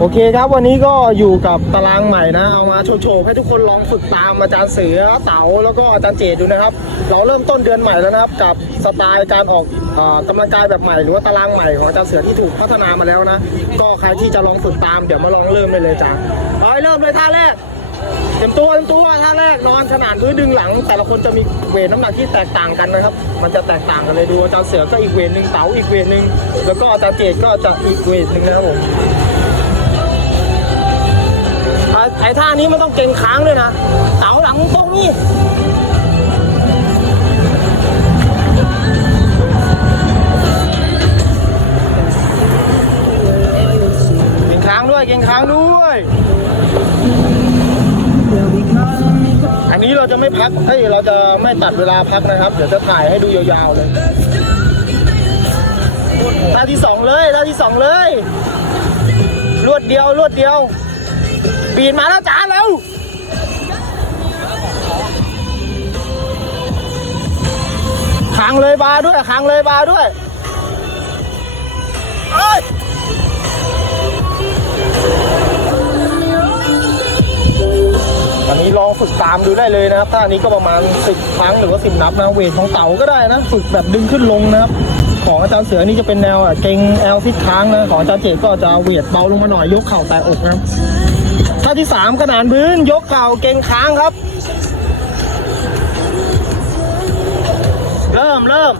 โอเคครับวันนี้ก็อยู่กับตารางใหม่นะ เอามาโชว์ๆให้ทุกคนลองฝึกตามอาจารย์เสือเต๋าแล้วก็อาจารย์เจดดูนะครับ เราเริ่มต้นเดือนใหม่แล้วนะครับ กับสไตล์การออกเอ่อกำลังกายแบบใหม่หรือว่าตารางใหม่ของอาจารย์เสือที่ถูกพัฒนามาแล้วนะ ก็ใครที่จะลองฝึกตามเดี๋ยวมาลองเริ่มได้เลยจ้าไปเริ่มเลยท่าแรกเต็มตัวเต็มตัวท่าแรกนอนขนานพื้นดึงหลัง แต่ละคนจะมีเวทน้ำหนักที่แตกต่างกันนะครับ มันจะแตกต่างกันเลยดูอาจารย์เสือก็อีกเวทหนึ่งเต๋าอีกเวทหนึ่งแล้วก็อาจารย์เจดก็จะอีกเวทหนึ่งนะครับผม ไอ้ไอ้ท่านี้มันต้องเก่งค้างด้วยนะเต๋าหลังตรงนี่เก่งค้างด้วยเก่งค้างด้วย อันนี้เราจะไม่พักเฮ้ยเราจะไม่ตัดเวลาพักนะครับ เดี๋ยวจะถ่ายให้ดูยาวๆเลยท่าที่สองเลยท่าที่สองเลย รวดเดียวรวดเดียว ปีนมาแล้วจ้าเร็วค้างเลยบาด้วยค้างเลยบาด้วยเอ้ยอันนี้ลองฝึกตามดูได้เลยนะครับท่านี้ก็ประมาณ 10 ครั้งหรือว่า10นับนะ เวทของเต๋าก็ได้นะ ฝึกแบบดึงขึ้นลงนะครับ ของอาจารย์เสือนี่จะเป็นแนวอะเก่งแอลทิศค้างนะ ของอาจารย์เจดก็จะเวทเบาลงมาหน่อยยกเข่าแต่อกนะครับาที่สามขนานพื้น ยกเข่าเก่งค้างครับ เริ่มเริ่ม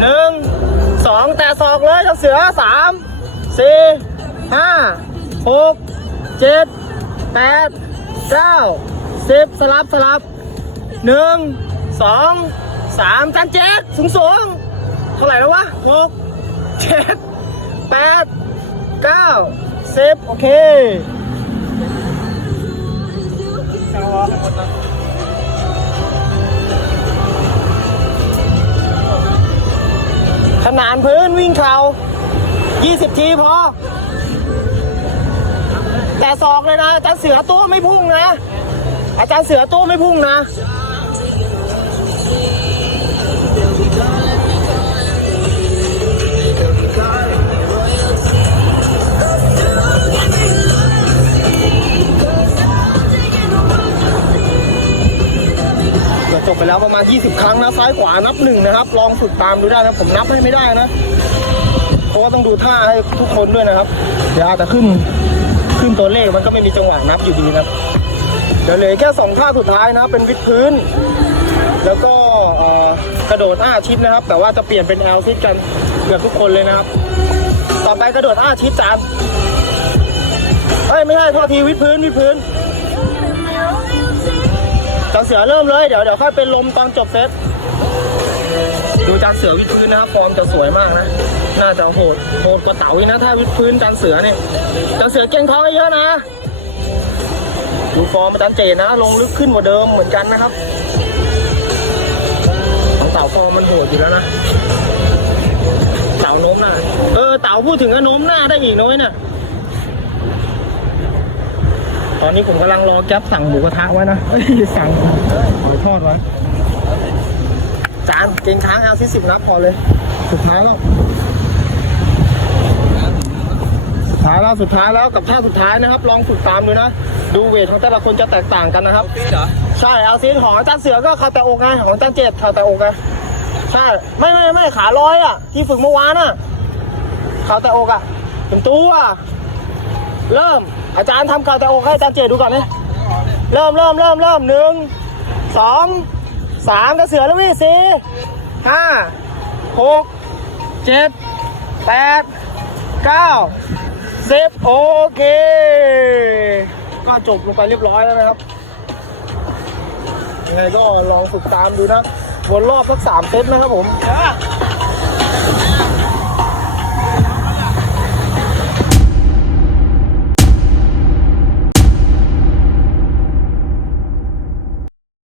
หนึ่งสองแต่ศอกเลยทั้งเสือสามสี่ห้าหกเจ็ดแปดเก้าสิบสลับสลับหนึ่งสองสามจันเจ็ดสูงสูงเท่าไหร่แล้ววะหกเจ็ดแปดเก้า สิบโอเคขนานพื้นวิ่งเข่า20 ทีพอ แต่ศอกเลยนะ อาจารย์เสือตัวไม่พุ่งนะ อาจารย์เสือตัวไม่พุ่งนะ บไปแล้วประมาณ 20 ครั้งนะซ้ายขวานับหนึ่งนะครับ ลองฝึกตามดูได้นะผมนับให้ไม่ได้นะเพราะว่าต้องดูท่าให้ทุกคนด้วยนะครับ เดี๋ยวอาจจะขึ้นขึ้นตัวเลขมันก็ไม่มีจังหวะนับอยู่ดีนะเดี๋ยวเหลือแค่สองท่าสุดท้ายนะเป็นวิดพื้น แล้วก็กระโดด5ชิดนะครับ แต่ว่าจะเปลี่ยนเป็นแอลซิดกันเกือบทุกคนเลยนะครับ ต่อไปกระโดด5ชิดจานเอ้ยไม่ใช่โทษทีวิดพื้นวิดพื้น จานเสือเริ่มเลยเดี๋ยวเดี๋ยวค่อยเป็นลมตอนจบเซตดูจานเสือวิดพื้นนะฟอร์มจะสวยมากนะน่าจะโหดโหดกว่าเต๋าอีกนะถ้าวิดพื้นจานเสือเนี่ยจานเสือเก่งท้องเยอะนะดูฟอร์มจารย์เจนะ ลงลึกขึ้นกว่าเดิมเหมือนกันนะครับของเต๋าฟอร์มมันโหดอยู่แล้วนะเต๋าโน้มหน้าเออเต๋าพูดถึงก็โน้มหน้าได้อีกน้อยเนี่ย ตอนนี้ผมกำลังรอแก๊ปสั่งหมูกระทะไว้นะเอ้ยสั่งหอยทอดไว้จานเก่งค้างเอาที่สิบนับพอเลยสุดท้ายแล้วสุดท้ายแล้วสุดท้ายแล้วกับท่าสุดท้ายนะครับ ลองฝึกตามดูนะ ดูเวทของแต่ละคนจะแตกต่างกันนะครับใช่เอาซีนของอาจารย์เสือก็เขาแต่อกไงของอาจารย์เจดเขาแต่อกไงใช่ไม่ไม่ไม่ขาลอยอะ ที่ฝึกเมื่อวานอะเขาแต่อกอะเป็นตัวเริ่ม อาจารย์ทำเขาแต่อกให้อาจารย์เจดดูก่อนนะเริ่มเริ่มเริ่มเริ่มหนึ่งสองสามกระเสือแล้ววิสี่ห้าหกเจ็ดแปดเก้าสิบโอเค ก็จบลงไปเรียบร้อยแล้วนะครับยังไงก็ลองฝึกตามดูนะวนรอบสักสามเซตนะครับผม